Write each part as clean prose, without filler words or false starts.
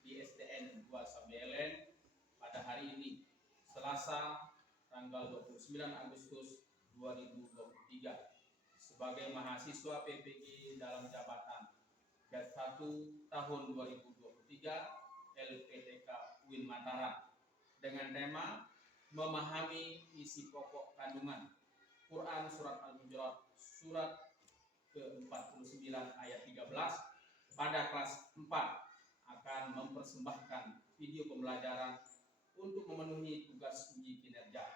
di SDN 2 Sabelen pada hari ini, Selasa tanggal 29 Agustus 2023 sebagai mahasiswa PPG dalam jabatan batch 1 tahun 2023 LPTK UIN Mataram dengan tema memahami isi pokok kandungan Quran Surat Al-Hujurat surat ke-49 ayat 13 pada kelas 4 akan mempersembahkan video pembelajaran untuk memenuhi tugas uji kinerja.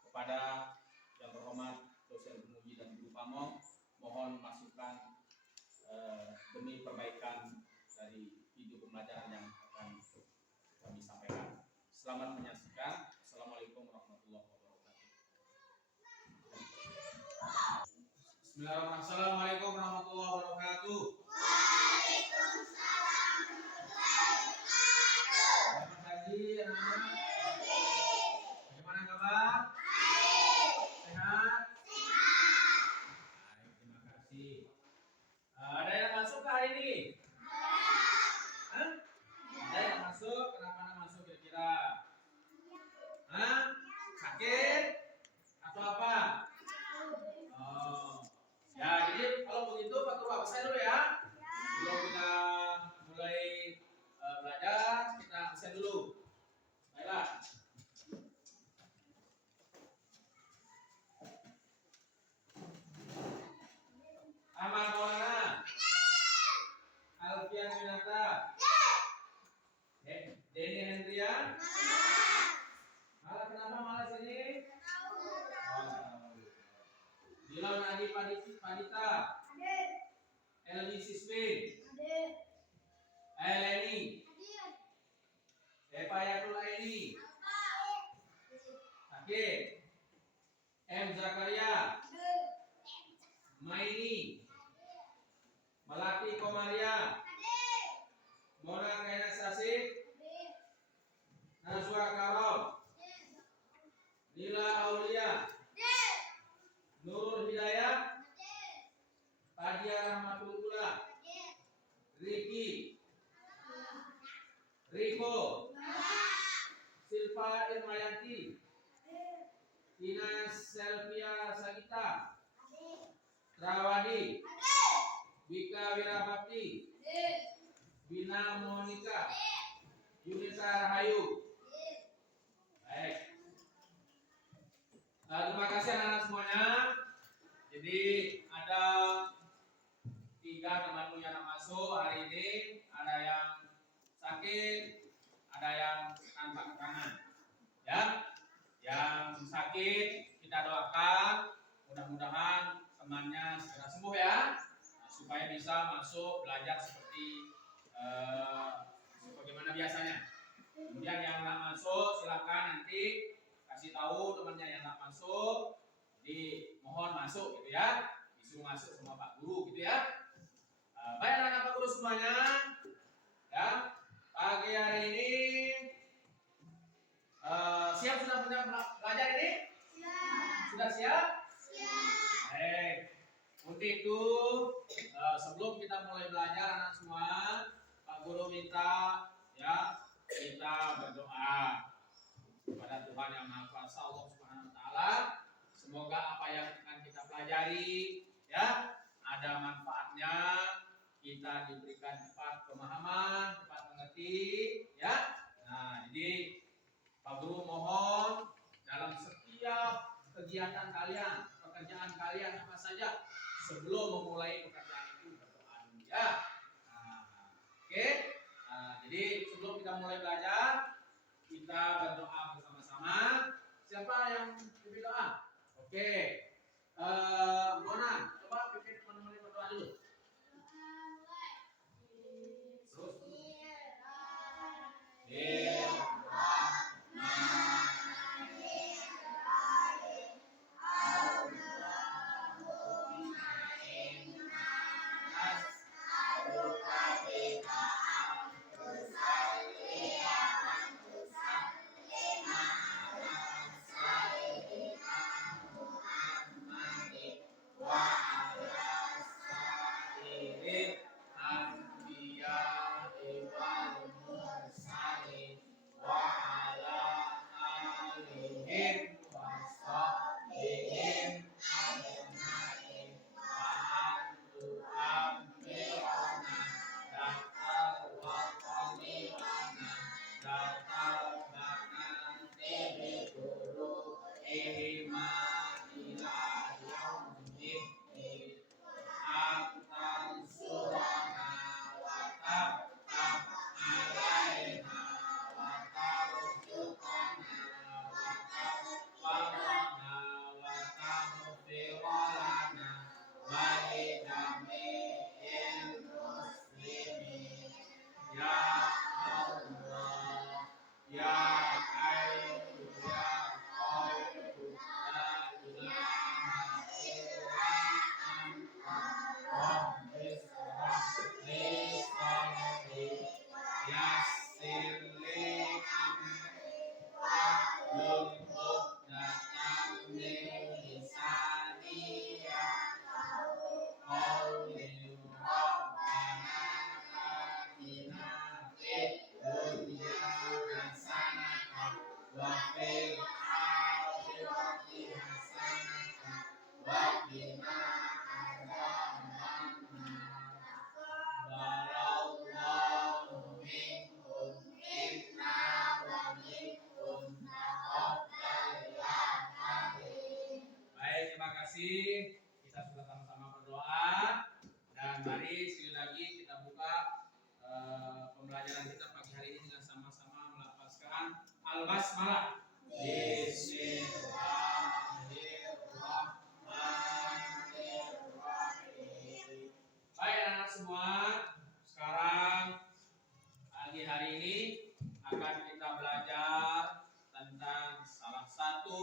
Kepada yang terhormat dosen penguji dan guru pamong, mohon masukan demi perbaikan dari video pembelajaran yang akan kami sampaikan. Selamat menyaksikan. Assalamualaikum warahmatullahi wabarakatuh. Bismillahirrahmanirrahim. Assalamualaikum warahmatullahi wabarakatuh. Waalaikumsalam warahmatullahi wabarakatuh. Selamat pagi anak-anak. Bagaimana kabar? Baik. Sehat? Sehat. Baik, terima kasih. Ada yang masuk ke hari ini? Hah? Ada yang masuk? Kenapa anak masuk kira-kira? Hah? Sakit? Atau apa? Oh. Ya, jadi kalau begitu Pak Guru absen dulu ya. Sebelum kita mulai belajar, kita absen dulu. Baiklah. Ahmad Maulana. Alfian Winata. Denny Hendrian. Malah kenapa malas ini? Oh, tahu. Dilan Adi Padita. Elvi Siswin. Eleni. Eva Yatul Aini. Sakit. M Zakaria. Maini. Melati Komaria. Mona Kaina Sasik. Nazwa Karom. Nila Aulia. Nurul Hidayat. Tadia Rahmatullah. Riki. Riko. Silva Irmayanti. Tina Selvia Sagita. Trawadi. Wika Wirabakti. Bina Monika. Yunisa Rahayu. Baik. Terima kasih anak-anak semuanya. Jadi ada 3 temanmu yang masuk hari ini. Ada yang sakit, ada yang tanpa keterangan. Ya, yang sakit kita doakan mudah-mudahan temannya segera sembuh ya, supaya bisa masuk belajar seperti sebagaimana biasanya. Kemudian yang nggak masuk silakan nanti kasih tahu temannya yang nggak masuk, mohon masuk gitu ya, disuruh masuk sama Pak Guru gitu ya. Baik anak-anak Pak Guru semuanya, ya pagi hari ini siap sudah belajar ini? Siap. Sudah siap? Siap. Baik. Untuk itu sebelum kita mulai belajar anak semua, Pak Guru minta ya kita berdoa kepada Tuhan yang Maha Kuasa Allah Subhanahu wa taala. Semoga apa yang akan kita pelajari ya ada manfaatnya, kita diberikan cepat pemahaman, cepat mengerti ya. Nah, jadi Pak Guru mohon dalam setiap kegiatan kalian, pekerjaan kalian apa saja, sebelum memulai pekerjaan itu berdoa dulu ya. Nah, oke. Nah, jadi sebelum kita mulai belajar, kita berdoa bersama-sama. Siapa yang pimpin doa? Oke. Mona, coba pimpin teman-teman berdoa dulu. Terus. Baik, terima kasih. Kita sudah sama-sama berdoa dan mari sekali lagi kita buka pembelajaran kita pagi hari ini dengan sama-sama melafazkan Al-Basmalah. Bismillahirrahmanirrahim. Baik anak-anak semua, sekarang pagi hari ini akan kita belajar tentang salah satu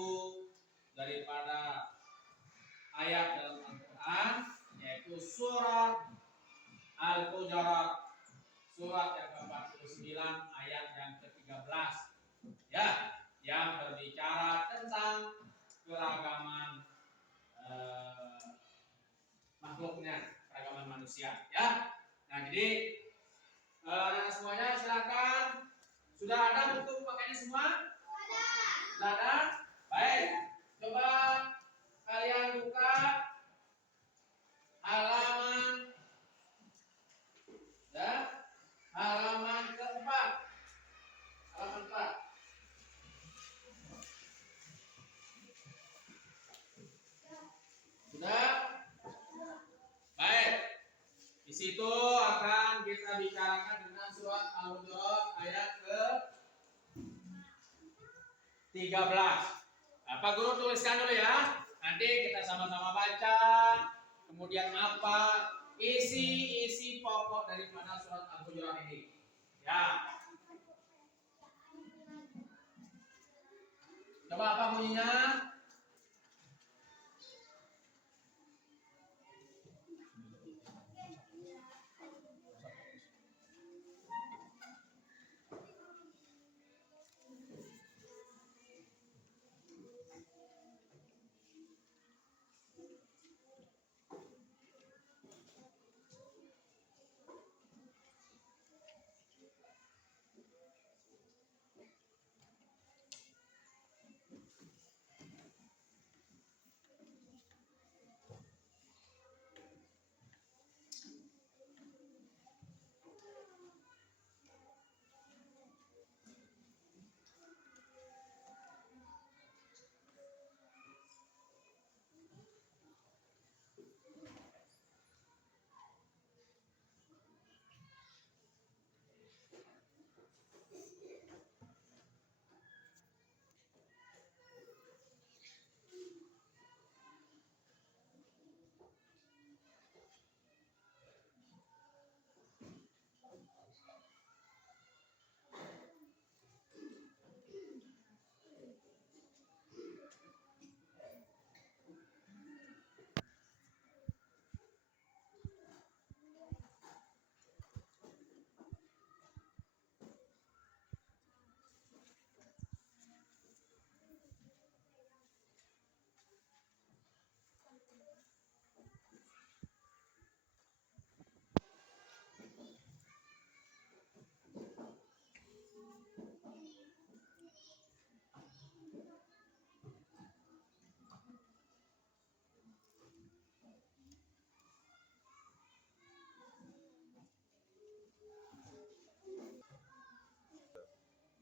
daripada ayat dalam Al-Quran, yaitu surat Al-Hujurat, surat yang ke-49 ayat yang ke-13, ya, yang berbicara tentang keragaman makhluknya, keragaman manusia, ya. Nah, jadi anak semuanya silakan. Sudah ada buku pakainya semua? Sudah ada? Baik. Coba kalian buka halaman, ya, halaman keempat. Halaman 4. Sudah? Baik. Di situ akan kita bicarakan tentang surat Al-Hujurat ayat ke-13. Pak Guru tuliskan dulu ya. Nanti kita sama-sama baca. Kemudian apa isi pokok daripada surat Al-Hujurat ini. Ya. Coba apa bunyinya?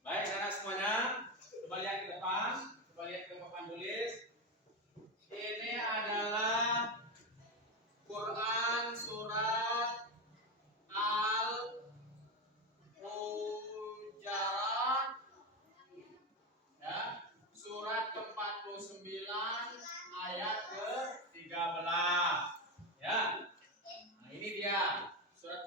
Baik, anak semuanya, coba lihat ke depan, coba lihat ke papan tulis. Ini adalah Quran surat Al-Hujurat, ya, surat ke-49 ayat ke-13. Ya. Nah, ini dia surat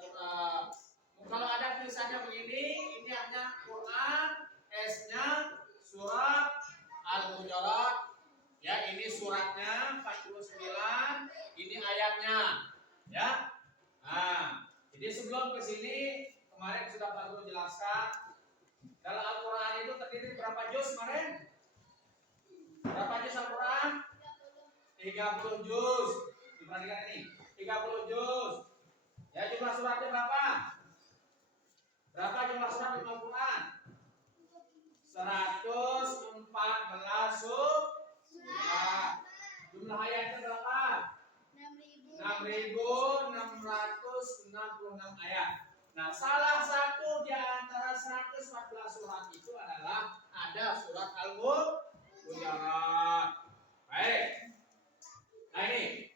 kalau ada tulisannya begini, ini hanya Quran, S-nya surat Al-Hujurat. Ya, ini suratnya 49, ini ayatnya. Ya. Nah, jadi sebelum ke sini kemarin sudah Pak Guru jelaskan dalam Al-Qur'an itu terdiri berapa juz kemarin? Berapa juz Al-Qur'an? 30 juz. Diperhatikan ini, 30 juz. Ya, jumlah suratnya berapa? Berapa jumlah surat di Al-Quran? 114 surat. Jumlah ayatnya berapa? 6.666 ayat. Nah, salah satu di antara 114 surat itu adalah ada surat Al-Hujurat. Baik. Nah, ini.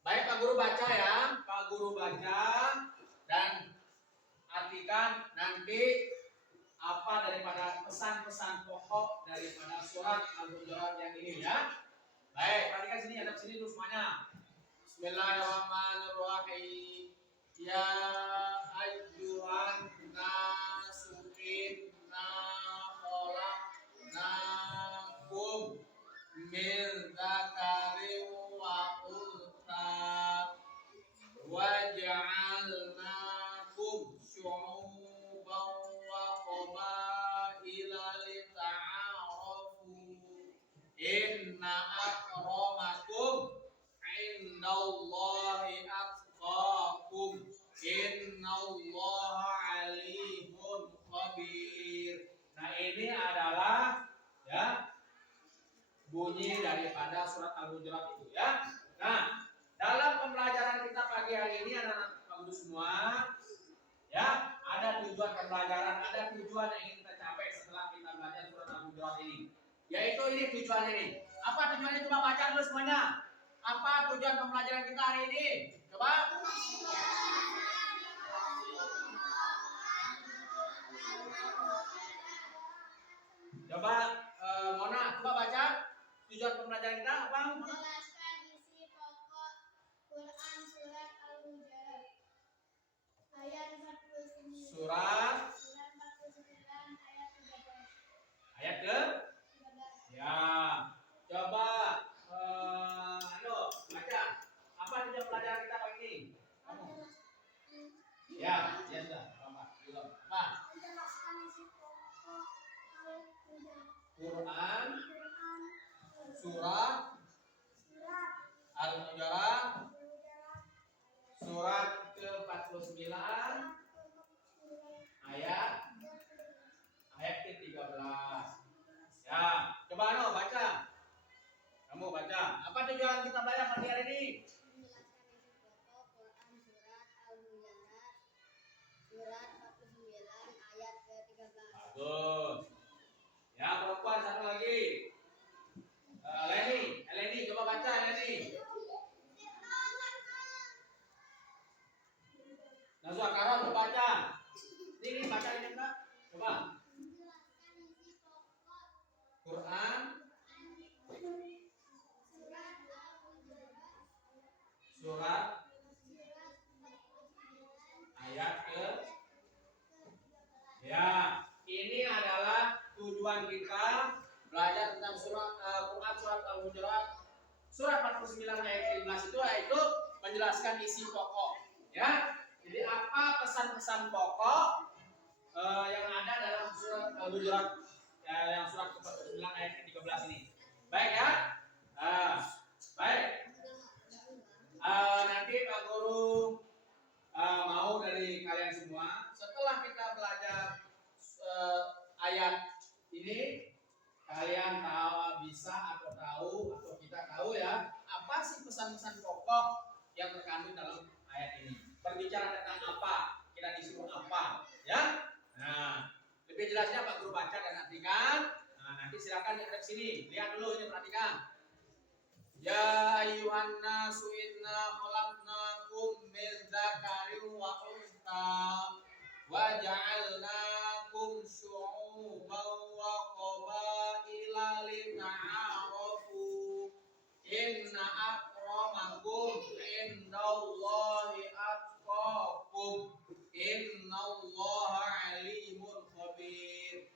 Baik, Pak Guru baca ya. Pak Guru baca dan artikan nanti apa daripada pesan-pesan pokok daripada surat Al-Hujurat yang ini ya. Baik, perhatikan sini, hadap sini dulu semuanya. Bismillahirrahmanirrahim. Ya ayyuhan nasu inna khalaqnakum min dzakarin wa untha wa ja'alnakum syu'uban wa qabaila lita'arafu inna akramakum indallahi atqakum innallaha alimun khabir. Nah, ini adalah ya bunyi daripada surat Al-Hujurat itu ya. Nah, dalam pembelajaran kita pagi hari ini anak-anak kamu semua ya, ada tujuan pembelajaran, ada tujuan yang ingin kita capai setelah kita belajar surat Al-Hujurat ini. Yaitu ini tujuannya ini. Apa tujuannya? Coba baca dulu semuanya. Apa tujuan pembelajaran kita hari ini? Coba. Coba Mona, coba baca tujuan pembelajaran kita apa? Menjelaskan isi pokok Quran surat Al-Hujurat ayat 49. Surat 49 ayat 13. ayat ke? 13. Ya. Coba baca. Apa tujuan pelajaran kita pagi ini? Kamu. Ya, ya sudah. Belum. Apa? Menjelaskan isi pokok Al-Hujurat. Quran Quran surat surat Al-Hujurat Al-Hujurat surat ke-49 ayat ke-13. Ya, coba baca. Kamu baca. Apa tujuan kita belajar pagi hari ini? menjelaskan isi pokok Quran surat Al-Hujurat surat 49 ayat ke-13. Bagus. Ya, perempuan satu lagi. Eleni, coba baca Eleni. Nazwa Karon, coba baca. Ini baca ini Kak. Coba. Menjelaskan isi pokok Quran surat Al-Hujurat surat surat 49 ayat ke. Ya, ini adalah tujuan kita belajar tentang Quran surat Al-Hujurat surat 49 ayat 15 itu yaitu menjelaskan isi pokok. Ya. Jadi apa pesan-pesan pokok yang ada dalam surat Al-Hujurat yang surat 49 ayat 13 ini. Baik ya. Baik. Nanti Pak Guru mau dari kalian semua setelah kita belajar ayat ini, kalian bisa atau kita tahu ya apa sih pesan-pesan pokok yang terkandung dalam ayat ini. Berbicara tentang apa, kita disuruh apa, ya. Nah, lebih lebih jelasnya Pak Guru baca dan artikan. Nah, nanti silakan lihat ke sini. Lihat dulu ini, perhatikan. Ya ayyuhan nasu inna khalaqnakum min dzakarin wa untha wa ja'alnakum syu'uban wa qabaila lita'arafu inna akramakum indallahi atqakum innallaha alimun khabir.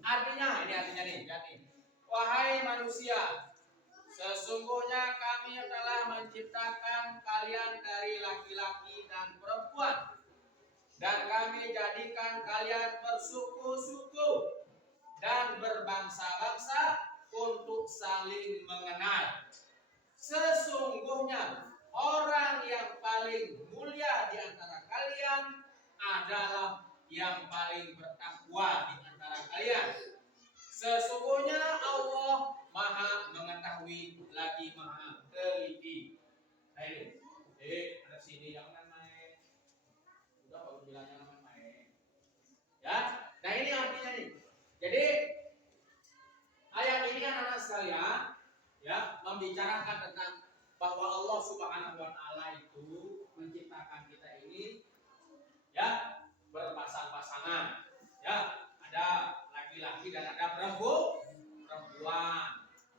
Artinya, ini artinya nih, lihat nih. Wahai manusia, sesungguhnya kami telah menciptakan kalian dari laki-laki dan perempuan, dan kami jadikan kalian bersuku-suku dan berbangsa-bangsa untuk saling mengenal. Sesungguhnya orang yang paling mulia di antara kalian adalah yang paling bertakwa di antara kalian. Sesungguhnya Allah Maha mengetahui lagi Maha teliti. Nah ini, ada sini jangan main. Udah baru bilang jangan main. Ya, nah ini artinya nih. Jadi ayat ini kan anak sekalian, ya, membicarakan tentang bahwa Allah Subhanahu wa taala itu menciptakan kita ini, ya, berpasang-pasangan. Ya, ada laki-laki dan ada perempuan.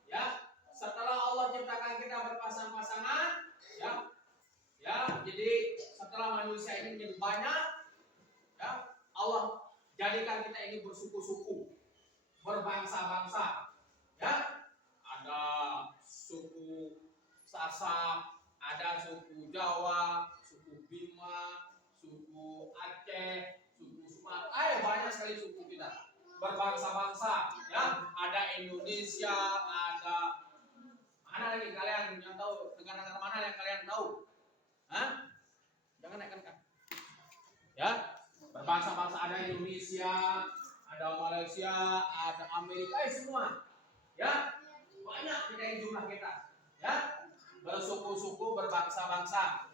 Ya, setelah Allah ciptakan kita berpasang-pasangan, ya, jadi setelah manusia ini menjadi banyak, ya, Allah jadikan kita ini bersuku-suku, berbangsa-bangsa. Ya, ada suku Sasak, ada suku Jawa, suku Bima, suku Aceh, suku Sumatera, banyak sekali suku kita, berbangsa-bangsa. Ya, ada Indonesia, ada mana lagi kalian yang tahu, negara-negara mana yang kalian tahu? Hah? Jangan naikkan kan? Ya, berbangsa-bangsa, ada Indonesia, ada Malaysia, ada Amerika, semua. Ya, banyak kita yang jumlah kita. Ya, bersuku-suku, berbangsa-bangsa.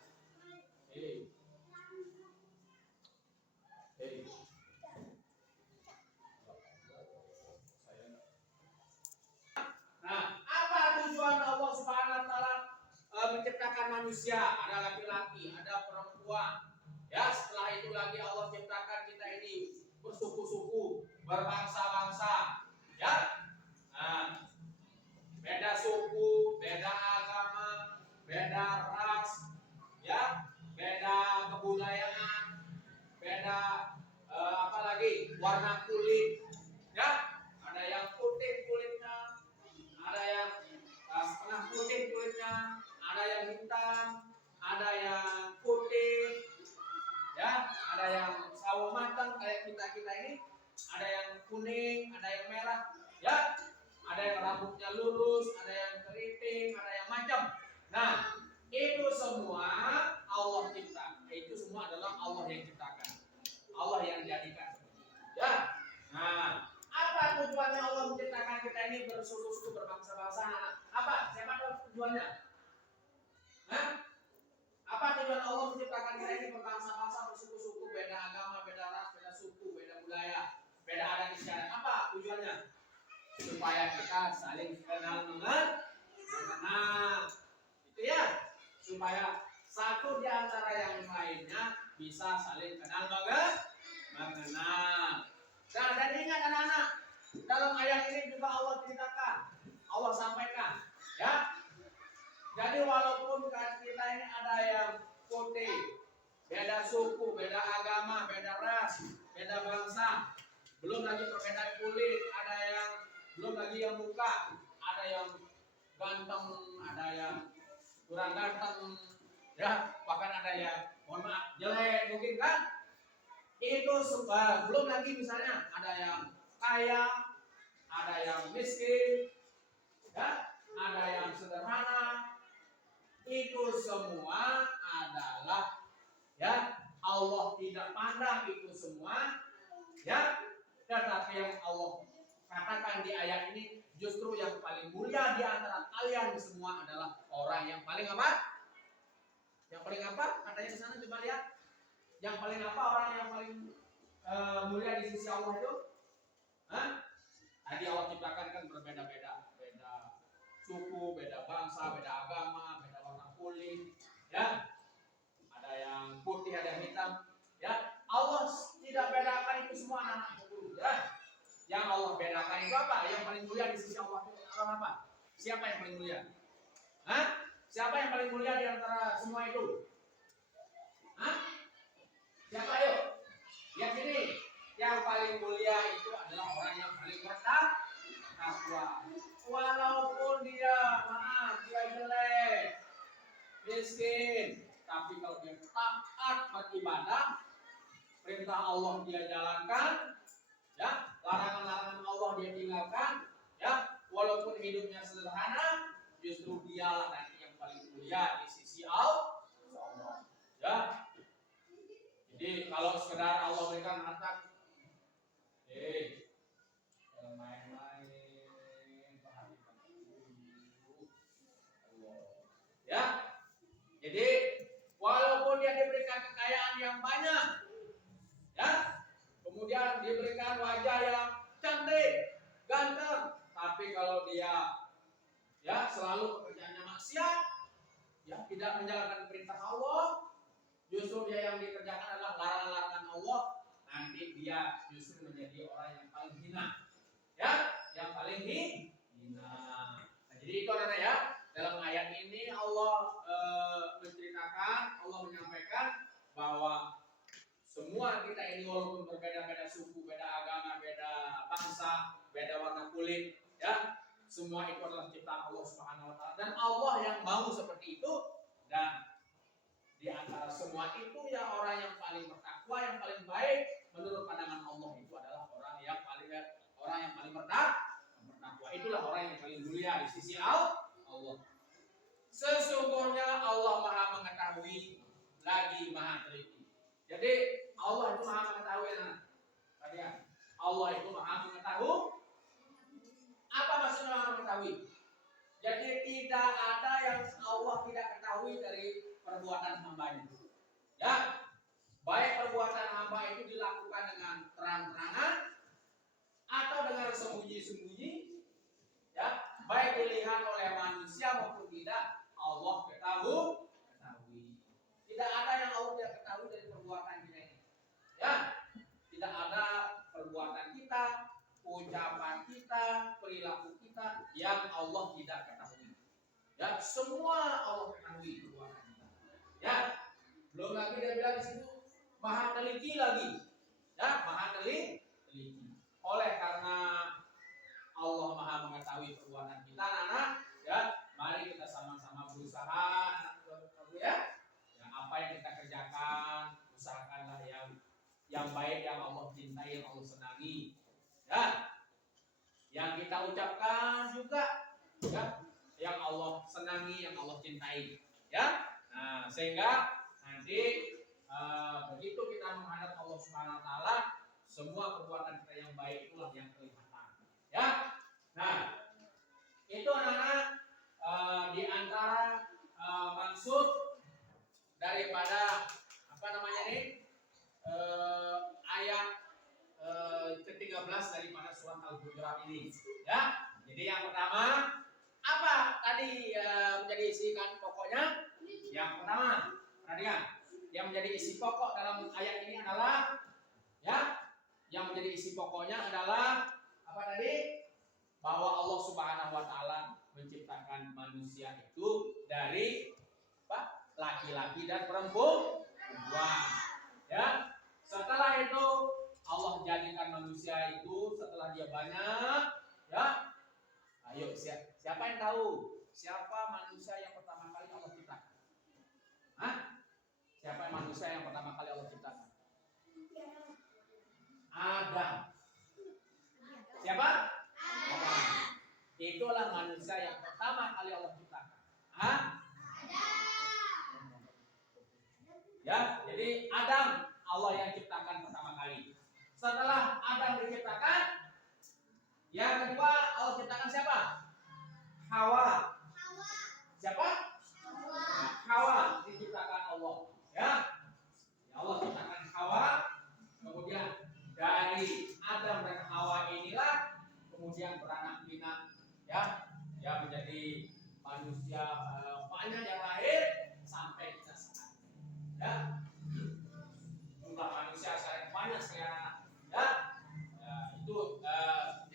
Nah, apa tujuan Allah Subhanahu wa taala menciptakan manusia? Ada laki-laki, ada perempuan. Ya, setelah itu lagi Allah ciptakan kita ini bersuku-suku, berbangsa-bangsa. Ya. Nah, beda suku, beda agama, beda ras, ya, beda kebudayaan, beda apa lagi, warna kulit, ya, ada yang putih kulitnya, ada yang setengah putih kulitnya, ada yang hitam, ada yang putih, ya, ada yang sawo matang kayak kita ini, ada yang kuning, ada yang merah, ya. Ada yang rambutnya lurus, ada yang keriting, ada yang macam. Nah, itu semua Allah cipta. Itu semua adalah Allah yang ciptakan. Allah yang jadikan. Ya. Nah, apa tujuannya Allah menciptakan kita ini bersuku-suku, berbangsa-bangsa? Apa? Siapa tahu tujuannya? Hah? Apa tujuan Allah menciptakan kita ini berbangsa-bangsa, bersuku-suku, beda agama, beda ras, beda suku, beda budaya, beda adat istiadat? Apa tujuannya? Supaya kita saling kenal mengenal, itu ya, supaya satu di antara yang lainnya bisa saling kenal mengenal. Nah, dan ingat anak-anak, dalam ayat ini juga Allah ceritakan, Allah sampaikan, ya. Jadi walaupun kita ini ada yang putih, beda suku, beda agama, beda ras, beda bangsa, belum lagi perbedaan kulit, ada yang belum lagi yang muka, ada yang ganteng, ada yang kurang ganteng, ya, bahkan ada yang mohon maaf jelek mungkin kan. Itu belum lagi misalnya ada yang kaya, ada yang miskin, ya, ada yang sederhana. Itu semua adalah, ya, Allah tidak pandang itu semua, ya, tetapi yang Allah katakan di ayat ini justru yang paling mulia di antara kalian semua adalah orang yang paling apa? Yang paling apa? Katanya di sana coba lihat. Yang paling apa? Orang yang paling mulia di sisi Allah itu? Hah? Tadi Allah ciptakan kan berbeda-beda, beda suku, beda bangsa, beda agama, beda warna kulit, ya. Ada yang putih, ada yang hitam, ya. Allah tidak bedakan itu semua anak-anak dulu, ya. Yang Allah bedakan itu apa? Yang paling mulia di sisi Allah itu apa? Siapa yang paling mulia? Hah? Siapa yang paling mulia di antara semua itu? Hah? Siapa ayo? Yang sini. Yang paling mulia itu adalah orang yang paling bertakwa. Walaupun dia jelek, miskin, tapi kalau dia taat beribadah, perintah Allah dia jalankan, ya, larangan-larangan Allah dia tinggalkan, ya, walaupun hidupnya sederhana, justru dialah nanti yang paling mulia di sisi Allah, ya. Jadi kalau sekedar Allah berikan harta, jangan main-main, perhatikan dulu, ya. Jadi walaupun dia diberikan kekayaan yang banyak, ya, kemudian diberikan wajah yang cantik, ganteng, tapi kalau dia, ya, selalu pekerjaannya maksiat, ya, tidak menjalankan perintah Allah, justru dia yang dikerjakan adalah larangan-larangan Allah, nanti dia justru menjadi orang yang paling hina, ya, yang paling hina. Nah, jadi itu anak-anak, ya, dalam ayat ini Allah menceritakan, Allah menyampaikan bahwa semua kita ini walaupun berbeda-beda suku, beda agama, beda bangsa, beda warna kulit, ya, semua itu adalah ciptaan Allah Subhanahu wa taala, dan Allah yang mau seperti itu. Dan di antara semua itu, ya, orang yang paling bertakwa, yang paling baik menurut pandangan Allah itu adalah orang yang paling bertakwa. Itulah orang yang paling mulia di sisi Allah. Sesungguhnya Allah Maha mengetahui lagi Maha teliti. Jadi Allah itu Maha mengetahui, ya. Allah itu Maha mengetahui. Apa maksudnya Maha mengetahui? Jadi tidak ada yang Allah tidak ketahui dari perbuatan hambanya. Ya, baik perbuatan hamba itu dilakukan dengan terang-terangan atau dengan sembunyi-sembunyi, ya, baik dilihat oleh manusia maupun tidak, Allah ketahui. Tidak ada yang Allah tidak ketahui dari perbuatan kita ini. Ya, tidak ada perbuatan kita, ucapan kita, perilaku kita yang Allah tidak ketahui. Ya, semua Allah ketahui perbuatan kita. Ya, belum lagi dia bilang di situ Maha teliti lagi. Ya, Maha teliti. Oleh karena Allah Maha mengetahui perbuatan kita, anak-anak, ya, mari kita sama-sama berusaha, ya. Yang apa yang kita kerjakan, usahakanlah yang baik, yang Allah cintai, yang Allah senangi. Ya, yang kita ucapkan juga, ya, yang Allah senangi, yang Allah cintai, ya. Nah, sehingga nanti begitu kita menghadap Allah Subhanahu wa taala, semua perbuatan kita yang baik itulah yang kelihatan, ya. Nah, itu anak-anak di antara maksud daripada ayat ke-13 daripada surat Al-Hujurat ini, ya. Jadi yang pertama, apa tadi menjadi isi pokoknya? Yang pertama, perhatikan, yang menjadi isi pokok dalam ayat ini adalah, ya, yang menjadi isi pokoknya adalah apa tadi? Bahwa Allah Subhanahu wa taala menciptakan manusia itu dari apa? Laki-laki dan perempuan. Ya. Setelah itu Allah jadikan manusia itu setelah dia banyak, ya. Ayo, siapa yang tahu siapa manusia yang pertama kali Allah ciptakan? Hah? Siapa yang manusia yang pertama kali Allah ciptakan? Adam. Siapa? Adam. Itulah manusia yang pertama kali Allah ciptakan. Hah? Ya, jadi Adam Allah yang ciptakan pertama kali. Setelah Adam diciptakan, yang kedua Allah ciptakan siapa? Hawa. Siapa? Hawa diciptakan Allah. Ya, Allah ciptakan Hawa. Kemudian dari dan Hawa inilah kemudian beranak pinak, ya menjadi manusia banyak yang lahir sampai kita sekarang. Ya, jumlah manusia sekarang banyak sekarang.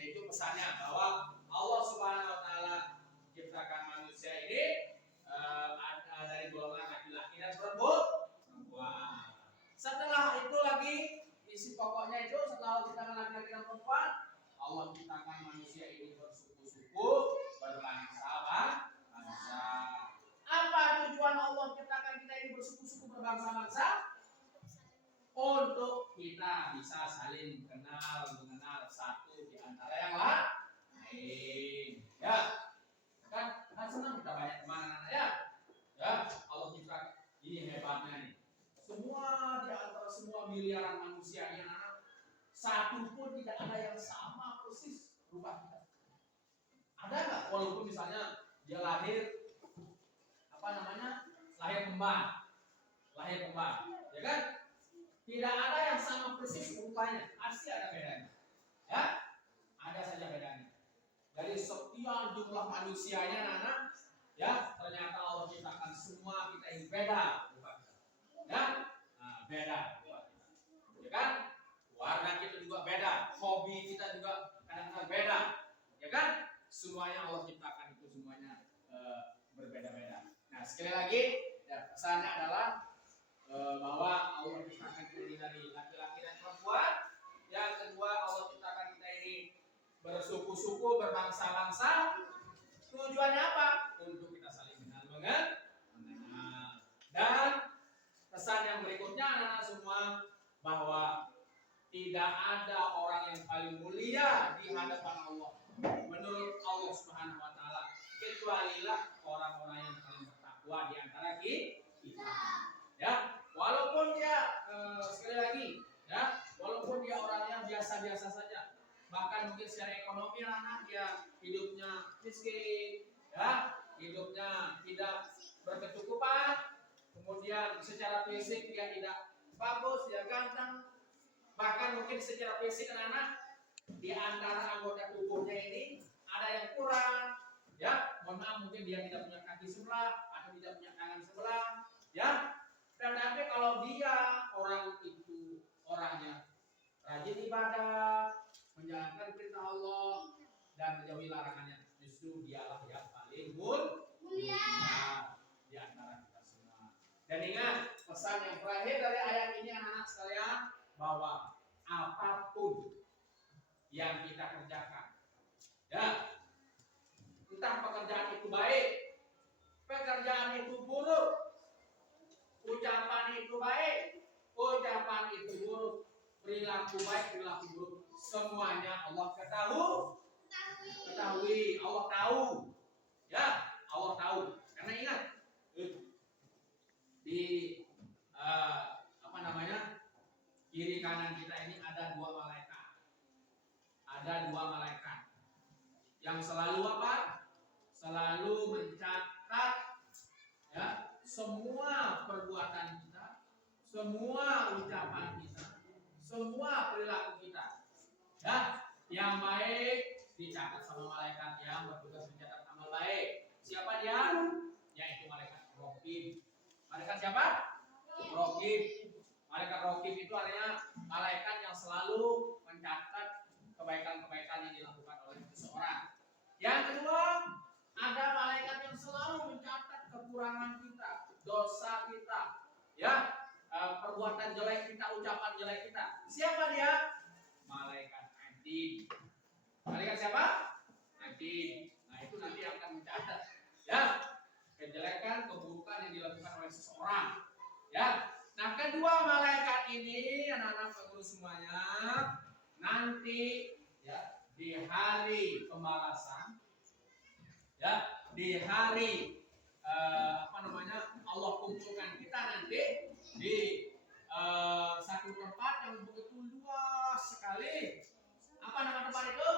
Itu pesannya bahwa Allah Subhanahu Wa Taala ciptakan manusia ini ada dari golongan laki-laki dan perempuan. Setelah itu lagi isi pokoknya itu setelah ciptakan laki-laki dan perempuan, Allah ciptakan manusia ini bersuku-suku, berbangsa-bangsa. Apa tujuan Allah ciptakan kita ini bersuku-suku, berbangsa-bangsa? Untuk kita bisa saling mengenal satu di antara yang lain. Ya, kan senang kita banyak teman ya. Allah ciptakan ini hebatnya nih. Semua di antara semua miliaran manusia yang satu pun tidak ada yang sama persis rupa kita. Ada nggak? Walaupun misalnya dia lahir kembar, ya kan? Tidak ada yang sama persis rupanya, pasti ada bedanya. Ya, ada saja bedanya. Dari sekian jumlah manusianya, ya ternyata Allah ciptakan semua kita ini beda rupanya. Ya, beda rupanya. Ya kan? Warna kita juga beda, hobi kita juga kadang-kadang beda, ya kan? Semuanya Allah ciptakan itu semuanya berbeda-beda. Nah, sekali lagi, ya, pesannya adalah bahwa Allah ciptakan kita ini dari laki-laki dan perempuan. Yang kedua, Allah ciptakan kita ini bersuku-suku, berbangsa-bangsa. Tujuannya apa? Untuk kita saling mengenal. Dan pesan yang berikutnya adalah semua bahwa tidak ada orang yang paling mulia di hadapan Allah menurut Allah Subhanahu Wa Taala kecualilah orang-orang yang paling bertakwa di antara kita. Ya, walaupun dia sekali lagi, ya, walaupun dia orangnya biasa-biasa saja, bahkan mungkin secara ekonomi anak dia hidupnya miskin, ya, hidupnya tidak berkecukupan, kemudian secara fisik dia tidak bagus, dia ganteng, bahkan mungkin secara fisik anak di antara anggota tubuhnya ini ada yang kurang, ya, mohon maaf mungkin dia tidak punya kaki sebelah atau tidak punya tangan sebelah, ya. Tetapi kalau dia orang itu orangnya rajin ibadah, menjalankan perintah Allah dan menjauhi larangannya, justru dialah yang paling mulia di antara kita semua. Dan ingat pesan yang terakhir dari ayat ini anak-anak sekalian, bahwa apapun yang kita kerjakan, ya, entah pekerjaan itu baik, pekerjaan itu buruk, ucapan itu baik, ucapan itu buruk, perilaku baik, perilaku buruk, semuanya Allah ketahui, Allah tahu, ya, Allah tahu. Karena ingat di kiri kanan kita ini ada dua malaikat yang selalu selalu mencatat, ya, semua perbuatan kita, semua ucapan kita, semua perilaku kita, ya. Yang baik dicatat sama malaikat yang bertugas mencatat amal baik. Siapa dia? Yaitu malaikat Raqib. Malaikat siapa? Raqib. Malaikat Raqib itu artinya malaikat yang selalu mencatat kebaikan-kebaikan yang dilakukan oleh seseorang. Yang kedua, ada malaikat yang selalu mencatat kekurangan kita, dosa kita, ya, perbuatan jelek kita, ucapan jelek kita. Siapa dia? Malaikat Atid. Malaikat siapa? Atid. Nah, itu nanti akan mencatat, ya, kejelekan, keburukan yang dilakukan oleh seseorang, ya. Nah, kedua malaikat ini anak-anak pengurus semuanya nanti, ya, di hari pembalasan, ya, di hari Allah kumpulkan kita nanti di satu tempat yang begitu luas sekali. Apa nama tempat itu?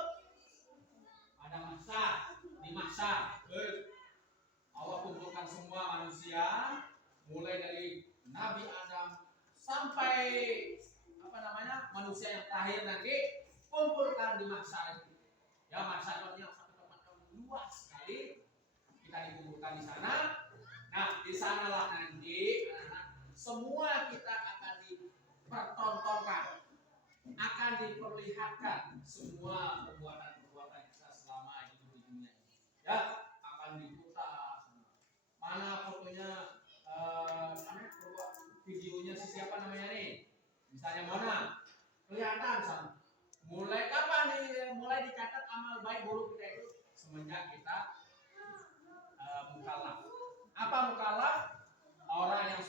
Ada di Mahsyar. Allah kumpulkan semua manusia mulai dari Nabi Adam sampai manusia yang terakhir nanti, kumpul kita di Mahsyar itu. Ya, Mahsyar yang satu tempat yang luas sekali. Kita dikumpulkan di sana. Nah, di sanalah nanti semua kita akan dipertontonkan, akan diperlihatkan semua perbuatan-perbuatan kita selama hidup di dunia ini. Ya, akan diputar. Mana fotonya, videonya siapa namanya nih? Misalnya Mona, kelihatan sama. Mulai kapan nih? Mulai dicatat amal baik buruk kita itu semenjak kita mukallaf. Apa mukallaf? Orang yang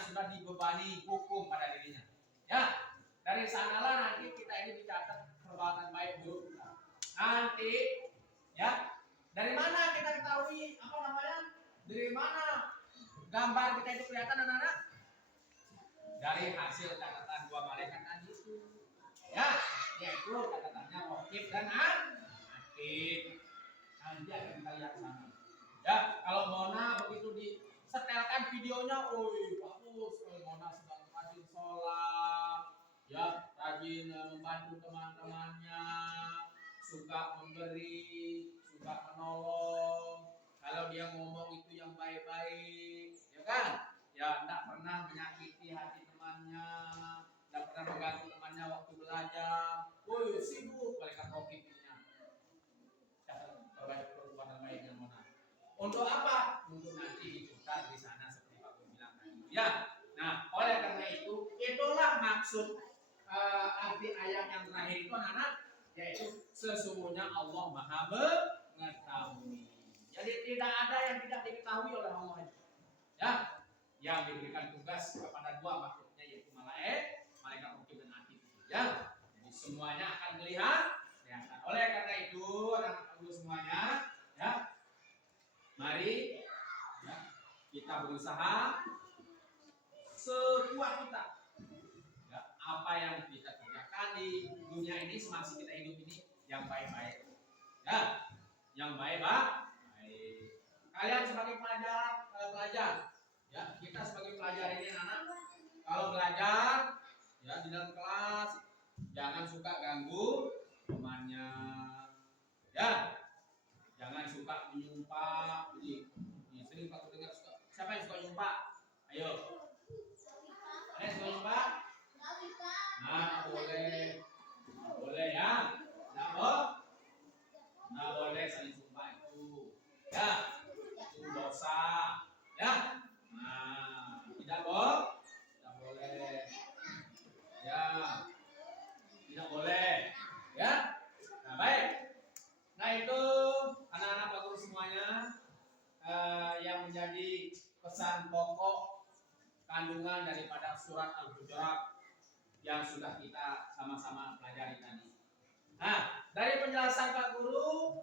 sudah dibebani hukum pada dirinya. Ya, dari sanalah nanti kita ini dicatat perbuatan baik buruk kita. Nanti, ya, dari mana kita ketahui apa namanya? Dari mana gambar kita itu kelihatan anak-anak? Dari hasil catatan dua malaikat tadi itu. Ya, yaitu catatannya Raqib dan Atid. Nanti akan kita lihat sana. Ya, kalau Mona begitu disetelkan videonya, bagus. Mona sedang rajin sholat, ya, rajin membantu teman-temannya, suka memberi, suka menolong. Kalau dia ngomong itu yang baik-baik, ya kan? Ya, tidak pernah menyakiti hati temannya, tidak pernah mengganggu temannya waktu belajar. Sibuk malaikat Raqib ini. Perbuatan baiknya Mona. Untuk apa? Untuk nanti diputar di sana seperti Pak Guru bilang tadi. Ya. Nah, oleh karena itu, itulah maksud arti ayat yang terakhir itu anak-anak, yaitu sesungguhnya Allah Maha mengetahui. Jadi tidak ada yang tidak diketahui oleh Allah. Ya, yang diberikan tugas kepada dua makhluknya yaitu malaikat Raqib dan Atid. Ya, jadi semuanya akan melihat. Oleh karena itu, anak-anak Guru semuanya, ya, mari ya, kita berusaha sekuat kita. Ya, apa yang kita kerjakan di dunia ini semasa kita hidup ini yang baik-baik. Ya, yang baik-baik. Kalian sebagai pelajar, ya, kita sebagai pelajar ini anak, kalau belajar, ya, di dalam kelas jangan suka ganggu temannya, ya, jangan suka menyumpah. Jadi sering Pak dengar siapa yang suka nyumpah? Ayo, ada yang suka nyumpah? Nah, boleh ya, nah boleh saling sumpah itu, ya, itu dosa, ya, nah tidak boleh, ya, tidak boleh. Ya, nah baik. Nah itu anak-anak Pak Guru semuanya yang menjadi pesan pokok kandungan daripada surat Al-Hujurat yang sudah kita sama-sama pelajari tadi. Nah, dari penjelasan Pak Guru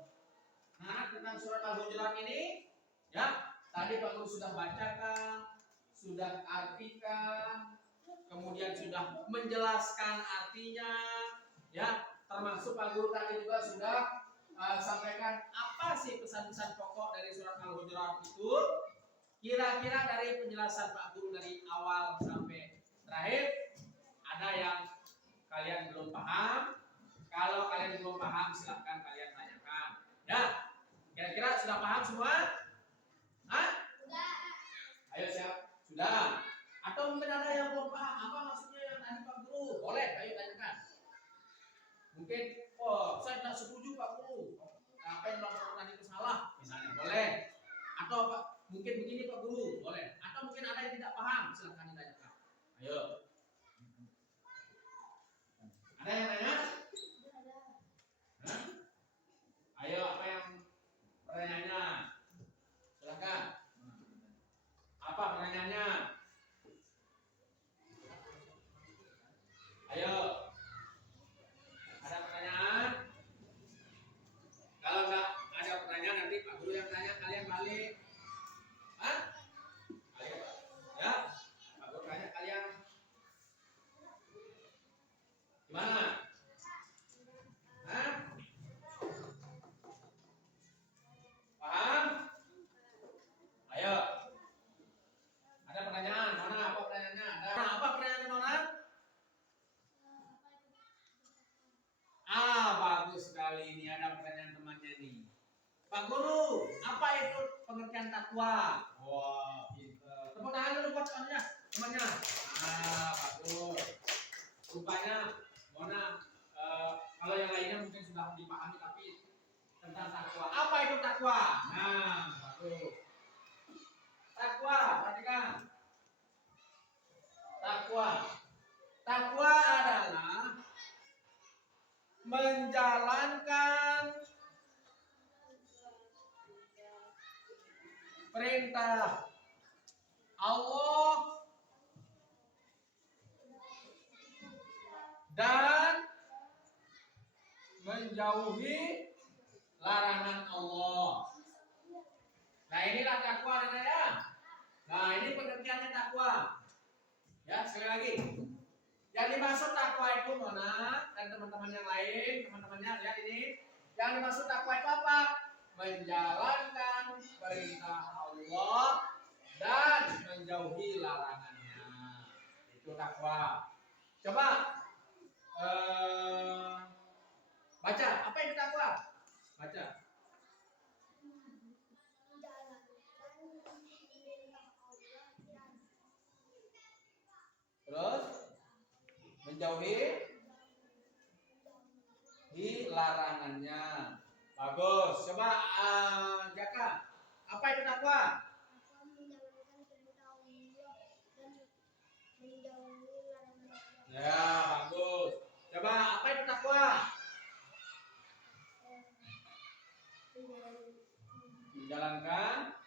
tentang surat Al-Hujurat ini, ya, tadi Pak Guru sudah bacakan, sudah artikan, kemudian sudah menjelaskan artinya, ya. Termasuk Pak Guru tadi juga sudah sampaikan apa sih pesan-pesan pokok dari surat Al-Hujurat itu. Kira-kira dari penjelasan Pak Guru dari awal sampai terakhir, ada yang kalian belum paham? Kalau kalian belum paham, silahkan kalian tanyakan. Ya, kira-kira sudah paham semua? Hah? Sudah. Ayo siap? Sudah. Atau mungkin ada yang belum paham apa maksudnya yang tadi Pak Guru? Boleh, ayo tanyakan. Mungkin, saya tidak setuju Pak Guru. Apa yang Bapak tadi itu salah? Misalnya, boleh. Atau Pak, mungkin begini Pak Guru, boleh. Atau mungkin ada yang tidak paham, silahkan ditanyakan. Ayo. Ada yang tanya? Hah? Ayo, apa yang pertanyaannya? Silahkan. Apa pertanyaannya? Ayo. Ada pertanyaan? Kalau enggak ada pertanyaan nanti Pak Guru yang tanya, kalian balik. Hah? Ayo, ya. Pak Guru tanya kalian Pak Guru, apa itu pengertian takwa? Wah, pintar. Tepuk tangan dulu buat temannya. Ah, bagus. Rupanya, Mona, kalau yang lainnya mungkin sudah dipahami tapi tentang takwa. Apa itu takwa? Nah, bagus. Takwa, perhatikan. Takwa. Takwa adalah menjalankan perintah Allah dan menjauhi larangan Allah. Nah, inilah takwa anak ya. Nah, ini pengertiannya takwa. Ya, sekali lagi. Yang dimaksud takwa itu Mona dan teman-teman yang lain, teman-temannya lihat ini. Yang dimaksud takwa itu apa? Menjalankan perintah Allah dan menjauhi larangannya. Itu takwa. Coba baca. Apa itu takwa? Baca. Terus menjauhi larangannya. Bagus. Coba Jaka. Apa itu takwa? Ya, bagus. Coba apa itu takwa? Menjalankan,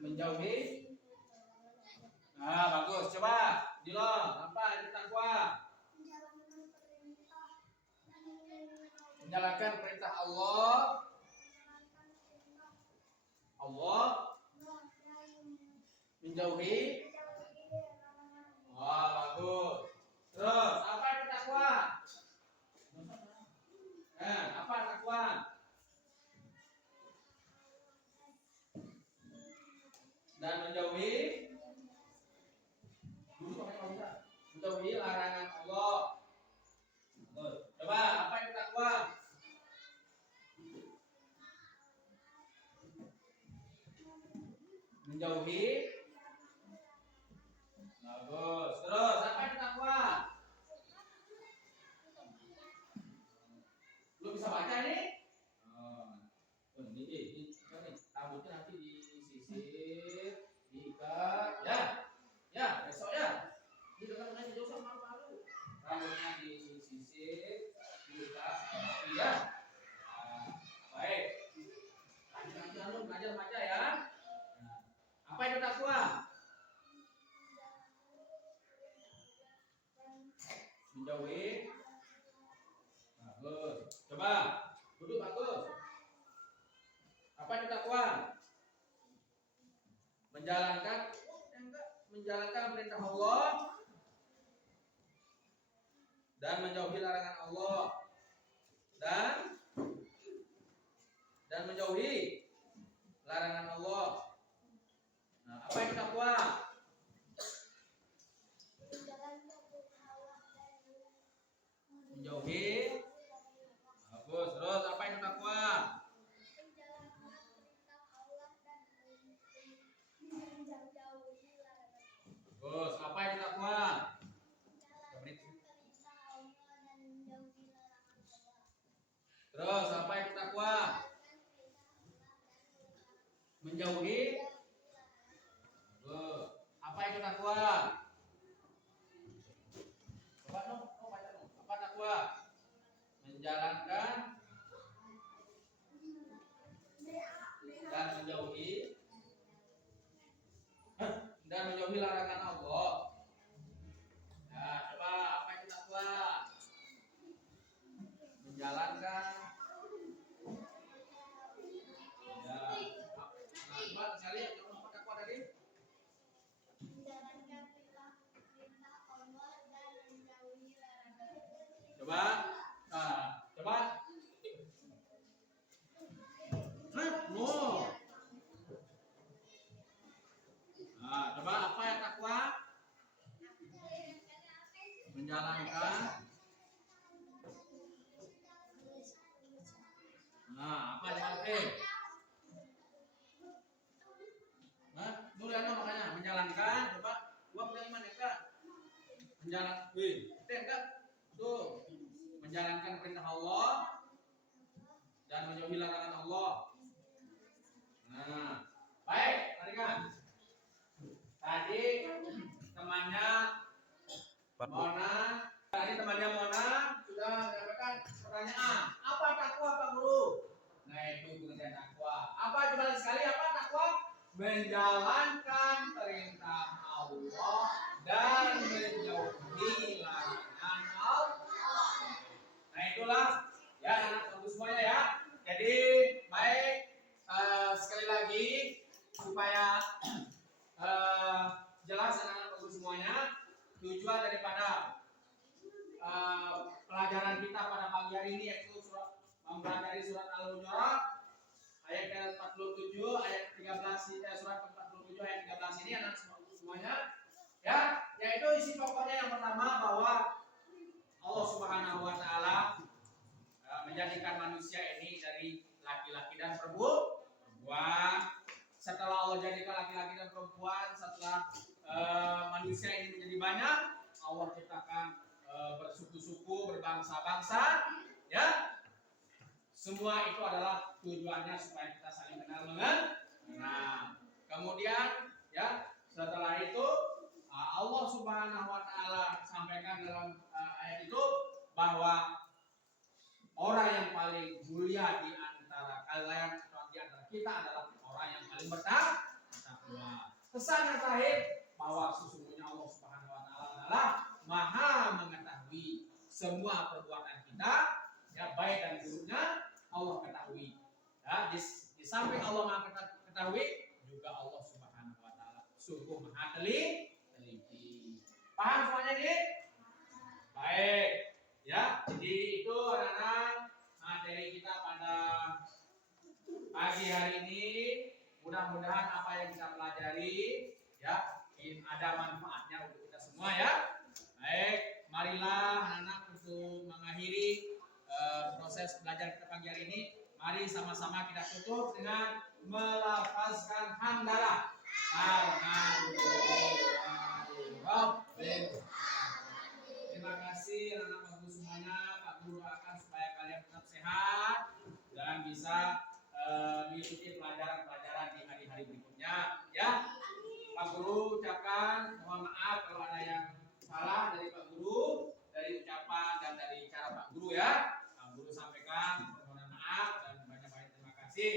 menjauhi. Nah, bagus. Coba Dilong, apa itu takwa? Menjalankan perintah Allah. Menjauhi. Wah, bagus. Terus apa itu takwa? Apa takwa? Dan menjauhi larangan Allah. Coba apa itu takwa? Menjauhi. Bagus. Terus apa itu takwa? Lu bisa baca nih? Ini rambutnya nanti disisir, diikat, ya, besok ya. Ini dengan aja jauh sama malu. Rambutnya disisir, diikat, ya. Nah, baik. Lanjut lu belajar baca ya. Nah, apa itu takwa? Menjauhi. Bagus. Coba duduk bagus. Apa itu takwa? Menjalankan perintah Allah dan menjauhi larangan Allah dan menjauhi larangan Allah. Nah, apa itu takwa? Menjauhi. Bagus. Terus apa itu takwa? Bagus. Apa itu takwa? Terus apa itu takwa? Menjauhi. Bagus. Apa itu takwa? Coba dong, baca dong. Apa takwa? Menjalankan dan menjauhi larangan Allah. Nah, coba apa itu takwa? Menjalankan. Ya. Nah, coba saya lihat kalau apa takwa tadi? Menjalankan perintah Allah dan menjauhi larangan. Coba. Nah, coba. No. Nah, coba apa yang takwa? Menjalankan Nah, apa dengan P? Nah, dulu ya makanya menjalankan. Coba uang dari mana kak? Menjalankan, enggak? Tuh, menjalankan perintah Allah dan menjauhi larangan Allah. Nah, baik, perhatikan. Tadi temannya Mona, sudah menyampaikan pertanyaan. Apa takwa Pak Guru? Nah itu pengertian takwa. Apa coba sekali apa takwa? Menjalankan perintah Allah dan menjauhi larangan Allah. Nah itulah ya anak bagus semuanya ya. Jadi baik sekali lagi supaya jelas anak bagus semuanya tujuan daripada pelajaran kita pada pagi hari ini yaitu mempelajari surat Al-Hujurat ayat ke-47 ayat 13 surat ke-47 ayat 13 ini anak semuanya ya, yaitu isi pokoknya yang pertama bahwa Allah Subhanahu wa taala menjadikan manusia ini dari laki-laki dan perempuan. Setelah Allah jadikan laki-laki dan perempuan, setelah manusia ini menjadi banyak, Allah ciptakan bersuku-suku, berbangsa-bangsa, ya. Semua itu adalah tujuannya supaya kita saling kenal mengenal. Kemudian, ya, setelah itu Allah Subhanahu wa taala sampaikan dalam ayat itu bahwa orang yang paling mulia di antara kalian atau di antara kita adalah orang yang paling bertakwa. Pesan yang terakhir bahwa sesungguhnya Allah Subhanahu wa taala adalah Maha mengetahui semua perbuatan kita, ya baik dan buruknya Allah ketahui. Ya, di samping Allah Maha ketahui, juga Allah Subhanahu wa taala sungguh Maha teliti. Paham semuanya nih? Baik. Ya, jadi itu anak-anak materi kita pada pagi hari ini. Mudah-mudahan apa yang kita pelajari ya ada manfaatnya untuk kita semua ya. Baik, marilah anak-anak untuk mengakhiri proses belajar kita pagi hari ini. Mari sama-sama kita tutup dengan melafazkan hamdalah. Alhamdulillah. Terima kasih anak-anak bagus semuanya. Pak Guru doakan supaya kalian tetap sehat dan bisa mengikuti pelajaran-pelajaran di hari-hari berikutnya. Ya, Pak Guru ucapkan mohon maaf kalau ada yang salah dari Pak Guru, dari ucapan dan dari cara Pak Guru ya. Pak Guru sampaikan permohonan maaf dan banyak-banyak terima kasih.